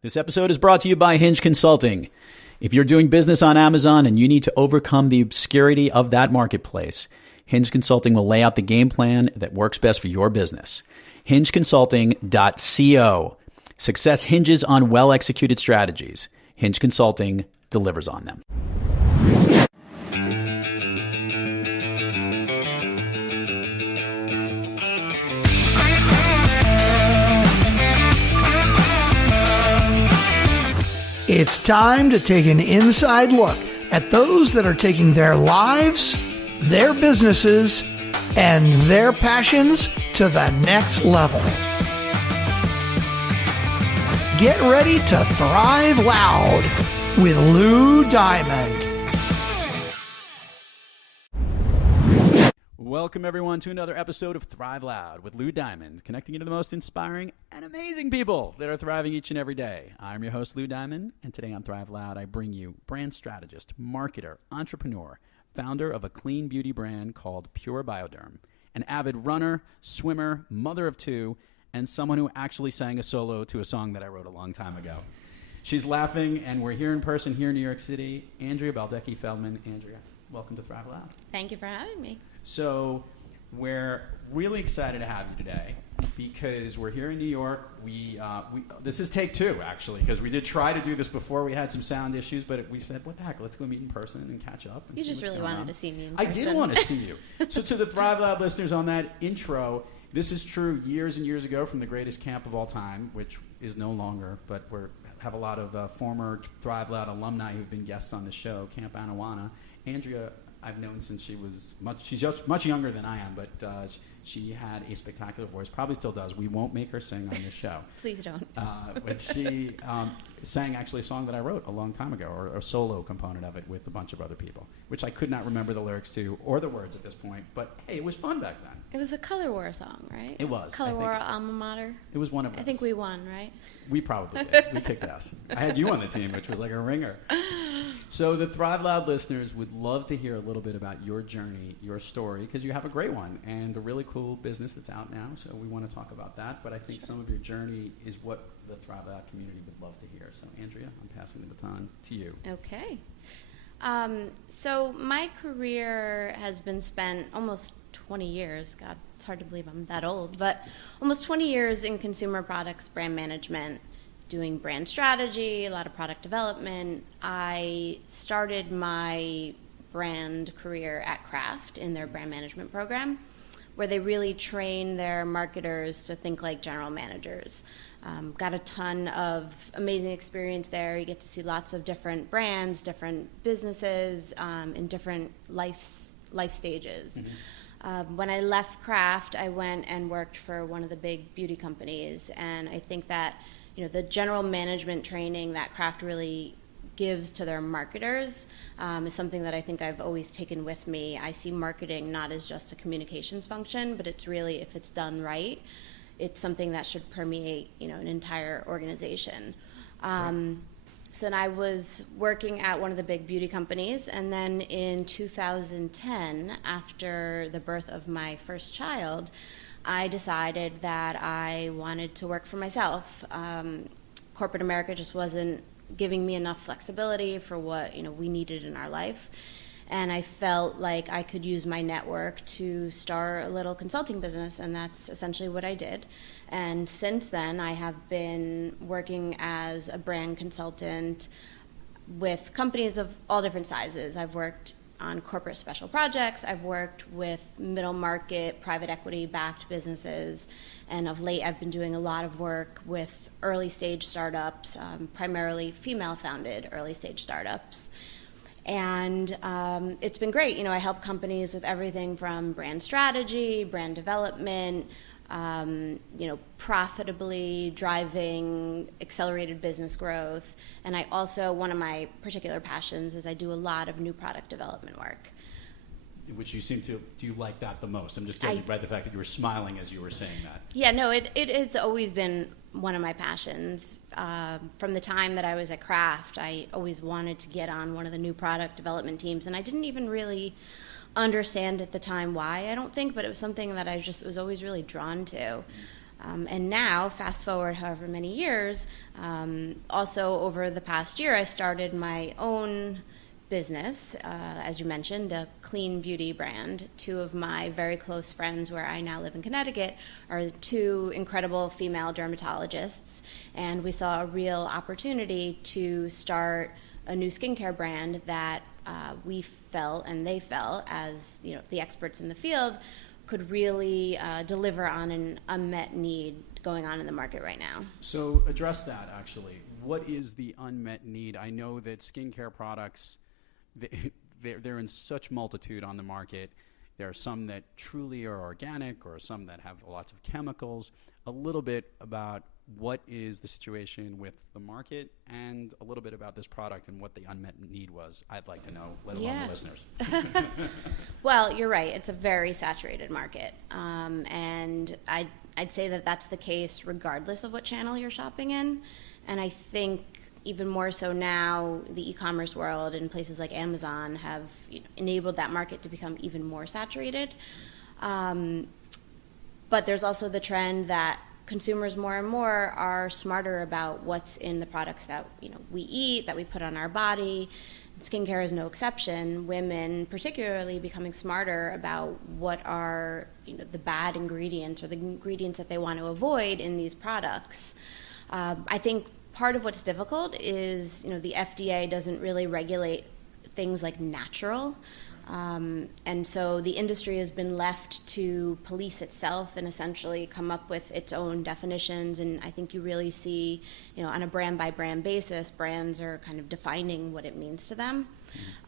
This episode is brought to you by Hinge Consulting. If you're doing business on Amazon and you need to overcome the obscurity of that marketplace, Hinge Consulting will lay out the game plan that works best for your business. HingeConsulting.co. Success hinges on well-executed strategies. Hinge Consulting delivers on them. It's time to take an inside look at those that are taking their lives, their businesses, and their passions to the next level. Get ready to thrive loud with Lou Diamond. Welcome, everyone, to another episode of Thrive Loud with Lou Diamond, connecting you to the most inspiring and amazing people that are thriving each and every day. I'm your host, Lou Diamond, and today on Thrive Loud, I bring you brand strategist, marketer, entrepreneur, founder of a clean beauty brand called Pure BioDerm, an avid runner, swimmer, mother of two, and someone who actually sang a solo to a song that I wrote a long time ago. She's laughing, and we're here in person here in New York City. Andrea Baldecchi Feldman. Andrea, welcome to Thrive Loud. Thank you for having me. So we're really excited to have you today because we're here in New York. This is take two, actually, because we did try to do this before. We had some sound issues, but we said, what the heck, let's go meet in person and catch up. And you just really wanted to see me in person. I did want to see you. So to the Thrive Lab listeners on that intro, this is true years and years ago from the greatest camp of all time, which is no longer, but we have a lot of former Thrive Loud alumni who've been guests on the show, Camp Anawana. Andrea, I've known since she's much younger than I am, but she had a spectacular voice, probably still does. We won't make her sing on this show. Please don't. But she sang actually a song that I wrote a long time ago, or a solo component of it with a bunch of other people, which I could not remember the lyrics to or the words at this point, but hey, it was fun back then. It was a Color War song, right? It was. Color War Alma Mater. It was one of those. I think we won, right? We probably did. We kicked ass. I had you on the team, which was like a ringer. So the Thrive Loud listeners would love to hear a little bit about your journey, your story, because you have a great one and a really cool business that's out now. So we want to talk about that. But I think some of your journey is what the Thrive Loud community would love to hear. So Andrea, I'm passing the baton to you. Okay. So my career has been spent almost 20 years. God, it's hard to believe I'm that old. But almost 20 years in consumer products, brand management, doing brand strategy, a lot of product development. I started my brand career at Kraft in their brand management program, where they really train their marketers to think like general managers. Got a ton of amazing experience there. You get to see lots of different brands, different businesses, in different life stages. Mm-hmm. When I left Kraft, I went and worked for one of the big beauty companies, and I think that the general management training that Kraft really gives to their marketers is something that I think I've always taken with me. I see marketing not as just a communications function, but it's really, if it's done right, it's something that should permeate, an entire organization. So then I was working at one of the big beauty companies, and then in 2010, after the birth of my first child, I decided that I wanted to work for myself. Corporate America just wasn't giving me enough flexibility for what we needed in our life, and I felt like I could use my network to start a little consulting business, and that's essentially what I did. And since then, I have been working as a brand consultant with companies of all different sizes. I've worked on corporate special projects. I've worked with middle market, private equity backed businesses. And of late, I've been doing a lot of work with early stage startups, primarily female founded early stage startups. And it's been great. I help companies with everything from brand strategy, brand development, profitably driving accelerated business growth. And I also, one of my particular passions is I do a lot of new product development work. Which you seem to, do you like that the most? I'm just judging by the fact that you were smiling as you were saying that. Yeah, no, it has always been one of my passions. From the time that I was at Kraft, I always wanted to get on one of the new product development teams, and I didn't even really understand at the time why, I don't think, but it was something that I just was always really drawn to. And now, fast forward however many years, also over the past year, I started my own business, as you mentioned, a clean beauty brand. Two of my very close friends, where I now live in Connecticut, are two incredible female dermatologists, and we saw a real opportunity to start a new skincare brand that we felt, and they felt, as the experts in the field, could really deliver on an unmet need going on in the market right now. So address that, actually. What is the unmet need? I know that skincare products, they're in such multitude on the market. There are some that truly are organic, or some that have lots of chemicals. A little bit about what is the situation with the market, and a little bit about this product and what the unmet need was. I'd like to know, let alone the listeners. Well, you're right. It's a very saturated market. And I'd say that that's the case regardless of what channel you're shopping in. And I think even more so now, the e-commerce world and places like Amazon have enabled that market to become even more saturated. But there's also the trend that consumers more and more are smarter about what's in the products that we eat, that we put on our body. Skincare is no exception. Women particularly becoming smarter about what are the bad ingredients, or the ingredients that they want to avoid in these products. I think part of what's difficult is the FDA doesn't really regulate things like natural. And so the industry has been left to police itself and essentially come up with its own definitions. And I think you really see, on a brand-by-brand basis, brands are kind of defining what it means to them.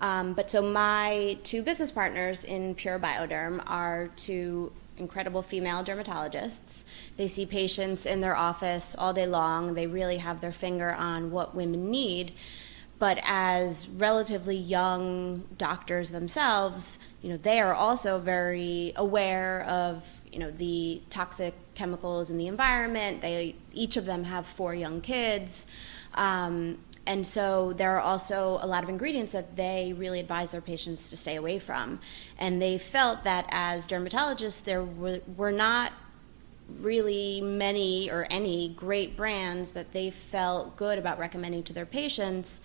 But so my two business partners in Pure BioDerm are two incredible female dermatologists. They see patients in their office all day long. They really have their finger on what women need. But as relatively young doctors themselves, they are also very aware of, the toxic chemicals in the environment. Each of them have 4 young kids. And so there are also a lot of ingredients that they really advise their patients to stay away from. And they felt that as dermatologists, there were not really many or any great brands that they felt good about recommending to their patients,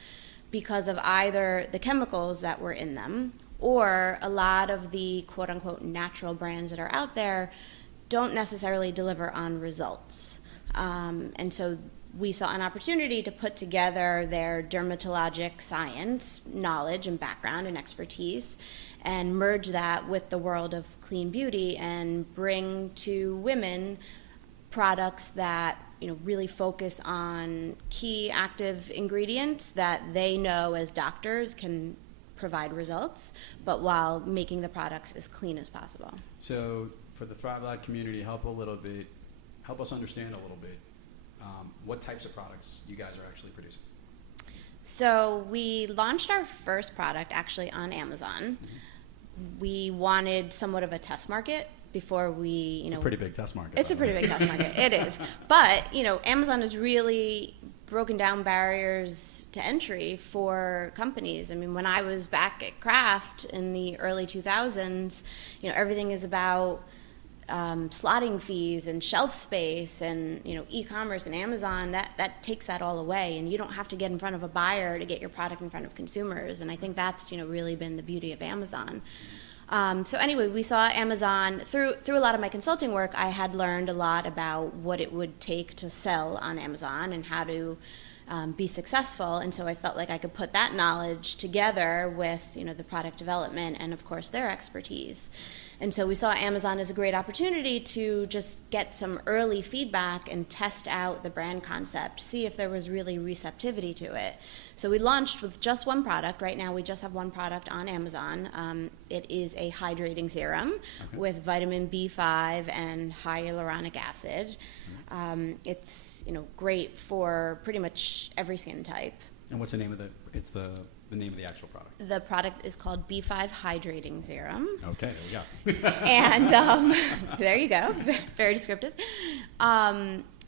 because of either the chemicals that were in them, or a lot of the quote-unquote natural brands that are out there don't necessarily deliver on results. And so we saw an opportunity to put together their dermatologic science, knowledge and background and expertise, and merge that with the world of clean beauty and bring to women products that really focus on key active ingredients that they know as doctors can provide results, but while making the products as clean as possible. So for the Thrive Loud community, help us understand a little bit what types of products you guys are actually producing. So we launched our first product actually on Amazon. We wanted somewhat of a test market before we, It's a pretty big test market. It's a pretty big test market. It is. But, Amazon has really broken down barriers to entry for companies. I mean, when I was back at Kraft in the early 2000s, everything is about slotting fees and shelf space and, e-commerce and Amazon. That takes that all away. And you don't have to get in front of a buyer to get your product in front of consumers. And I think that's, really been the beauty of Amazon. So anyway, we saw Amazon, through a lot of my consulting work, I had learned a lot about what it would take to sell on Amazon and how to be successful. And so I felt like I could put that knowledge together with, the product development and, of course, their expertise. And so we saw Amazon as a great opportunity to just get some early feedback and test out the brand concept, see if there was really receptivity to it. So we launched with just one product. Right now we just have one product on Amazon. It is a hydrating serum with vitamin B5 and hyaluronic acid. It's great for pretty much every skin type. And what's the name of the name of the actual product? The product is called B5 Hydrating Serum. Okay, there we go. And there you go. Very descriptive.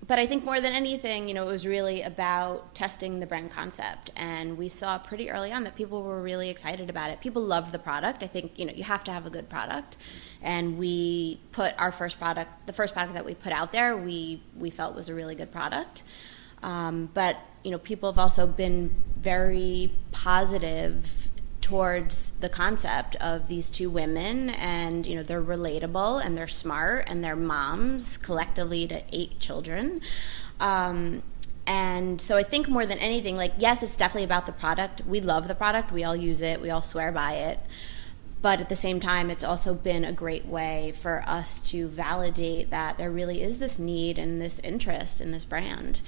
But I think more than anything, it was really about testing the brand concept. And we saw pretty early on that people were really excited about it. People loved the product. I think, you have to have a good product. And we put the first product that we put out there, we felt was a really good product. But, people have also been very positive towards the concept of these two women, and they're relatable and they're smart and they're moms collectively to 8 children, and so I think more than anything, yes, it's definitely about the product. We love the product, we all use it, we all swear by it, but at the same time it's also been a great way for us to validate that there really is this need and this interest in this brand.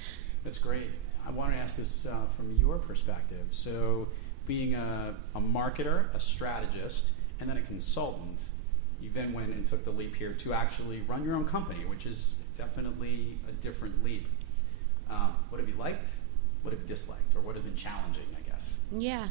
That's great. I want to ask this from your perspective. So being a marketer, a strategist, and then a consultant, you then went and took the leap here to actually run your own company, which is definitely a different leap. What have you liked? What have you disliked? Or what have been challenging, I guess? Yeah.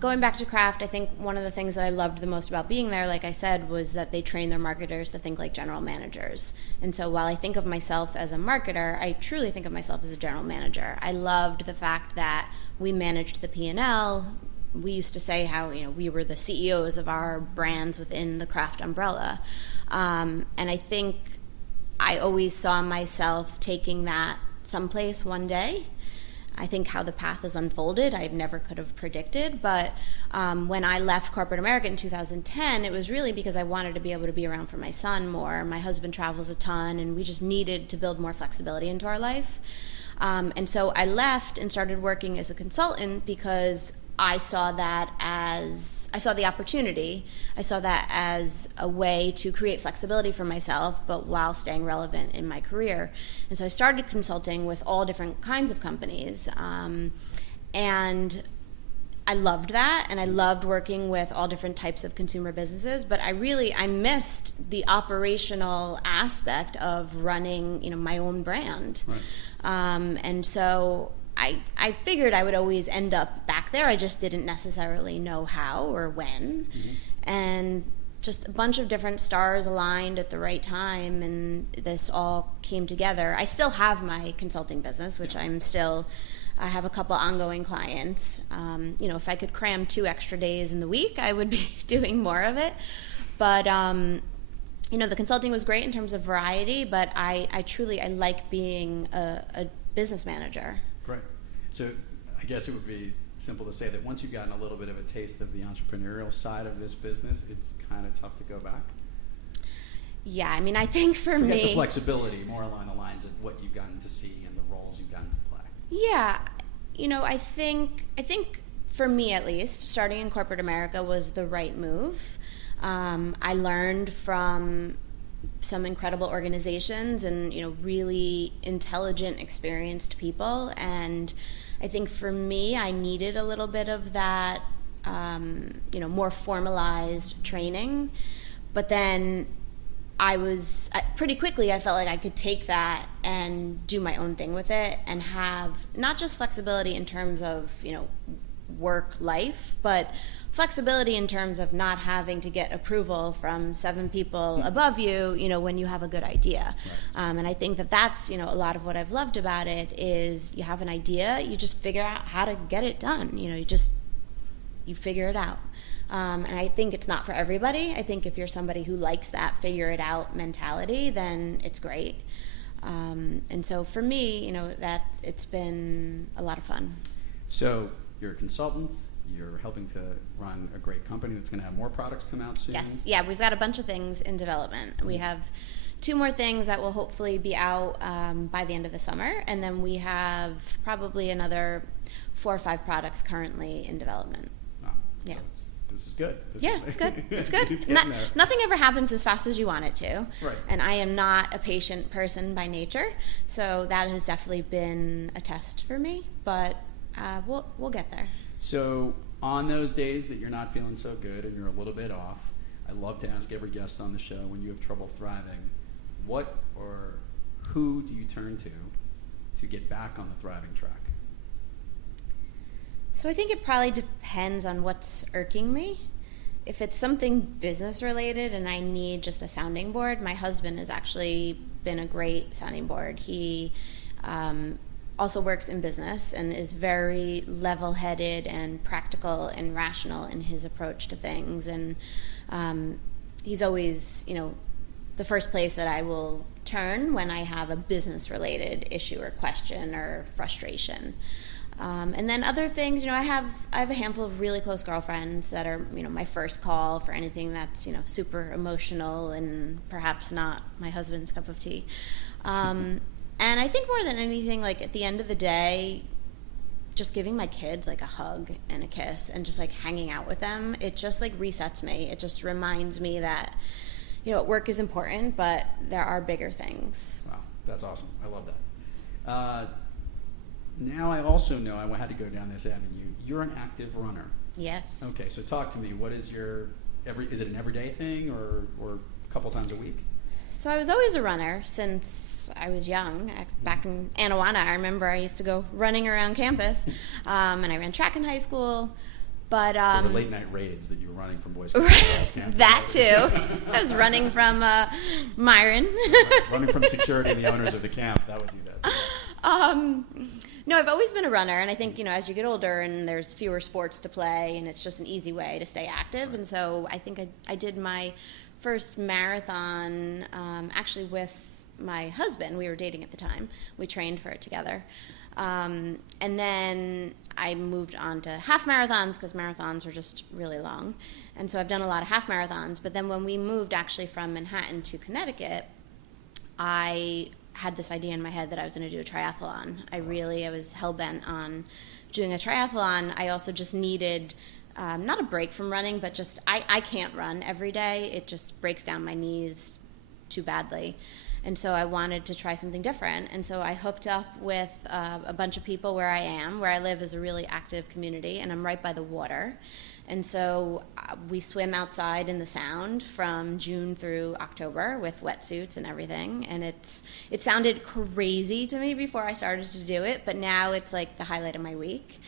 Going back to Kraft, I think one of the things that I loved the most about being there, like I said, was that they train their marketers to think like general managers. And so while I think of myself as a marketer, I truly think of myself as a general manager. I loved the fact that we managed the P&L. We used to say how, we were the CEOs of our brands within the Kraft umbrella. And I think I always saw myself taking that someplace one day. I think how the path has unfolded, I never could have predicted. But when I left corporate America in 2010, it was really because I wanted to be able to be around for my son more. My husband travels a ton, and we just needed to build more flexibility into our life. And so I left and started working as a consultant because I saw the opportunity. I saw that as a way to create flexibility for myself, but while staying relevant in my career. And so I started consulting with all different kinds of companies. And I loved that, and I loved working with all different types of consumer businesses, but I missed the operational aspect of running, my own brand. Right. And so I figured I would always end up back there. I just didn't necessarily know how or when. Mm-hmm. And just a bunch of different stars aligned at the right time, and this all came together. I still have my consulting business, which I have a couple ongoing clients. If I could cram 2 extra days in the week, I would be doing more of it. But, the consulting was great in terms of variety, but I truly like being a business manager. Right. So I guess it would be simple to say that once you've gotten a little bit of a taste of the entrepreneurial side of this business, it's kind of tough to go back. Yeah, I think for me... Forget the flexibility, more along the lines of what you've gotten to see and the roles you've gotten to play. Yeah, I think for me at least, starting in corporate America was the right move. I learned from some incredible organizations and, really intelligent, experienced people. And I think for me, I needed a little bit of that, more formalized training. But then pretty quickly, I felt like I could take that and do my own thing with it and have not just flexibility in terms of, work life, but flexibility in terms of not having to get approval from 7 people above you, when you have a good idea. Right. And I think that's, a lot of what I've loved about it is you have an idea, you just figure out how to get it done. You figure it out. And I think it's not for everybody. I think if you're somebody who likes that figure it out mentality, then it's great. And so for me, it's been a lot of fun. So you're a consultant. You're helping to run a great company that's going to have more products come out soon. Yes. Yeah, we've got a bunch of things in development. Mm-hmm. We have 2 more things that will hopefully be out by the end of the summer. And then we have probably another 4 or 5 products currently in development. Wow. Yeah. So this is good. It's good. It's good. Nothing ever happens as fast as you want it to. Right. And I am not a patient person by nature. So that has definitely been a test for me. But we'll get there. So on those days that you're not feeling so good and you're a little bit off, I love to ask every guest on the show, when you have trouble thriving, what or who do you turn to get back on the thriving track? So I think it probably depends on what's irking me. If it's something business related and I need just a sounding board, my husband has actually been a great sounding board. He also works in business and is very level-headed and practical and rational in his approach to things. And he's always, the first place that I will turn when I have a business-related issue or question or frustration. And then other things, I have a handful of really close girlfriends that are, my first call for anything that's, super emotional and perhaps not my husband's cup of tea. And I think more than anything, like at the end of the day, just giving my kids like a hug and a kiss and just like hanging out with them, it just like resets me. It just reminds me that, work is important, but there are bigger things. Wow, that's awesome. I love that. Now I also know I had to go down this avenue. You're an active runner. Yes. Okay, so talk to me. What is is it an everyday thing or a couple times a week? So I was always a runner since I was young. Back in Anawanna, I remember I used to go running around campus, and I ran track in high school. But the late night raids that you were running from Boy Scouts camp. That too. I was running from Myron. Running from security and the owners of the camp. That would do that. No, I've always been a runner, and I think, as you get older and there's fewer sports to play, and it's just an easy way to stay active. And so I think I did my first marathon actually with my husband. We were dating at the time. We trained for it together. And then I moved on to half marathons because marathons are just really long. And so I've done a lot of half marathons. But then when we moved actually from Manhattan to Connecticut, I had this idea in my head that I was going to do a triathlon. I was hell-bent on doing a triathlon. I also just needed not a break from running, but just I can't run every day. It just breaks down my knees too badly. And so I wanted to try something different. And so I hooked up with a bunch of people where I live is a really active community, and I'm right by the water. And so we swim outside in the Sound from June through October with wetsuits and everything. And it sounded crazy to me before I started to do it, but now it's like the highlight of my week.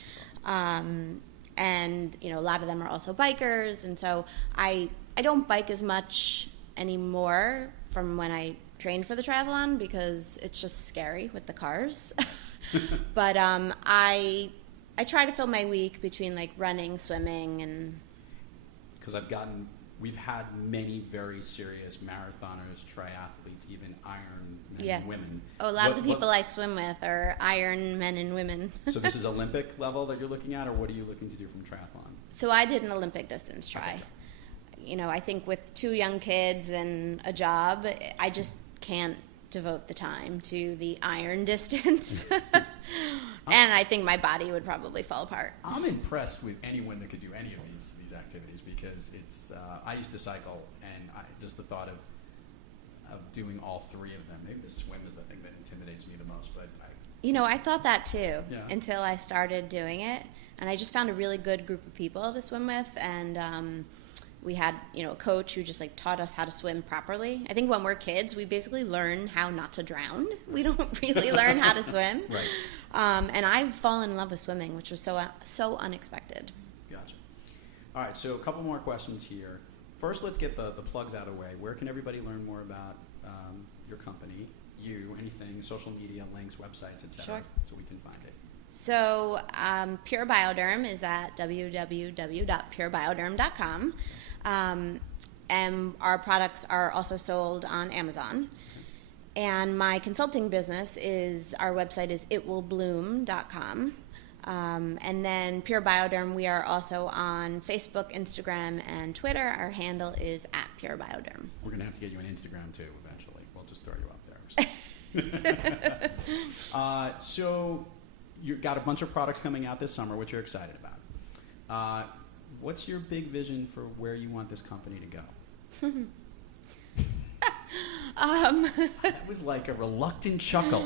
And a lot of them are also bikers, and so I don't bike as much anymore from when I trained for the triathlon because it's just scary with the cars. But I try to fill my week between like running, swimming, and because we've had many very serious marathoners, triathletes, even Iron men and women. Oh, a lot of the people I swim with are Iron men and women. So this is Olympic level that you're looking at, or what are you looking to do from triathlon? So I did an Olympic distance try. Okay. I think with 2 young kids and a job, I just can't devote the time to the iron distance. And I think my body would probably fall apart. I'm impressed with anyone that could do any of these activities because it's. I used to cycle, and just the thought of doing all 3 of them. Maybe the swim is the thing that intimidates me the most. But I thought that too until I started doing it, and I just found a really good group of people to swim with, and we had a coach who just like taught us how to swim properly. I think when we're kids, we basically learn how not to drown. We don't really learn how to swim. Right. And I've fallen in love with swimming, which was so unexpected. Gotcha. All right, so a couple more questions here. First, let's get the plugs out of the way. Where can everybody learn more about your company, anything, social media, links, websites, etc., Sure. so we can find it? So Pure BioDerm is at www.purebioderm.com. And our products are also sold on Amazon. And my consulting business our website is itwillbloom.com. And then Pure BioDerm, we are also on Facebook, Instagram, and Twitter. Our handle is @PureBioDerm. We're going to have to get you on Instagram, too, eventually. We'll just throw you up there. So you've got a bunch of products coming out this summer, which you're excited about. What's your big vision for where you want this company to go? That was like a reluctant chuckle.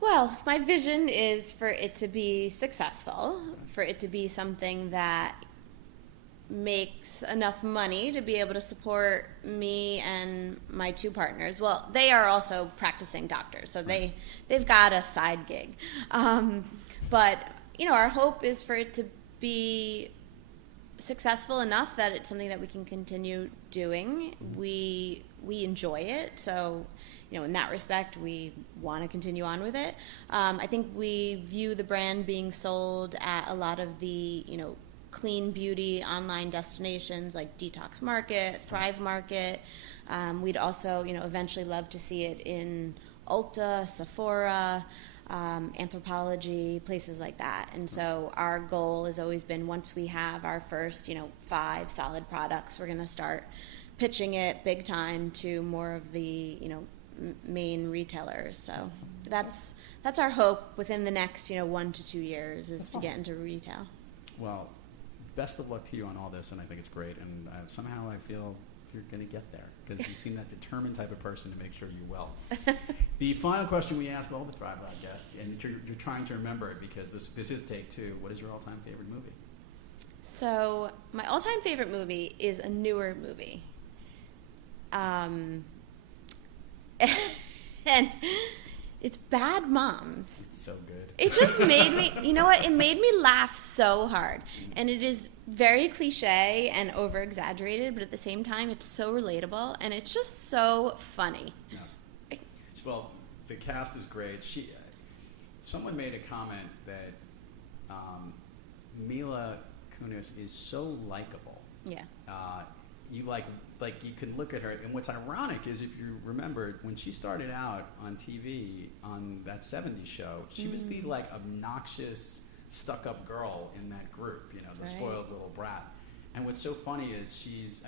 Well, my vision is for it to be successful, for it to be something that makes enough money to be able to support me and my 2 partners. Well, they are also practicing doctors, so they've got a side gig. But, our hope is for it to be successful enough that it's something that we can continue doing. We enjoy it, so in that respect, we want to continue on with it. I think we view the brand being sold at a lot of the clean beauty online destinations like Detox Market, Thrive Market. We'd also eventually love to see it in Ulta, Sephora, Anthropology, places like that. And so our goal has always been, once we have our first 5 solid products, we're going to start pitching it big time to more of the main retailers. So that's our hope within the next 1 to 2 years is to get into retail. Well, best of luck to you on all this, and I think it's great. And somehow I feel you're going to get there because you seem that determined type of person to make sure you will. The final question we ask all the Thrive Lab guests, and you're trying to remember it because this is take 2. What is your all-time favorite movie? So my all-time favorite movie is a newer movie. And it's Bad Moms. It's so good. It just made me, it made me laugh so hard. And it is very cliche and over-exaggerated, but at the same time, it's so relatable, and it's just so funny. Yeah. Well, the cast is great. Someone made a comment that Mila Kunis is so likable. Yeah. You you can look at her, and what's ironic is if you remember when she started out on TV on that 70s show, she was the obnoxious, stuck-up girl in that group, the spoiled little brat. And what's so funny is she's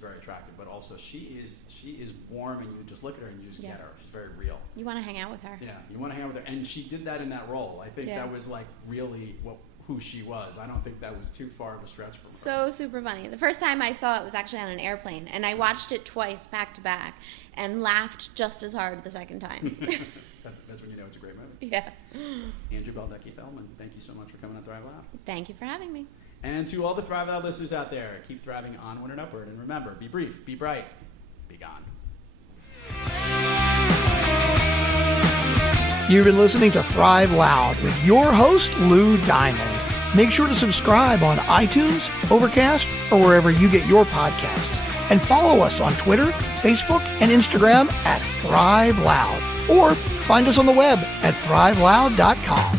very attractive, but also she is warm, and you just look at her and you just get her. She's very real. You want to hang out with her. Yeah, you want to hang out with her, and she did that in that role. I think that was really who she was. I don't think that was too far of a stretch for her. So super funny. The first time I saw it was actually on an airplane, and I watched it twice back to back and laughed just as hard the second time. That's when you know it's a great movie. Yeah. Andrea Baldecchi Feldman, thank you so much for coming on Thrive Lab. Thank you for having me. And to all the Thrive Lab listeners out there, keep thriving onward and upward. And remember, be brief, be bright, be gone. You've been listening to Thrive Loud with your host, Lou Diamond. Make sure to subscribe on iTunes, Overcast, or wherever you get your podcasts. And follow us on Twitter, Facebook, and Instagram at Thrive Loud. Or find us on the web at thriveloud.com.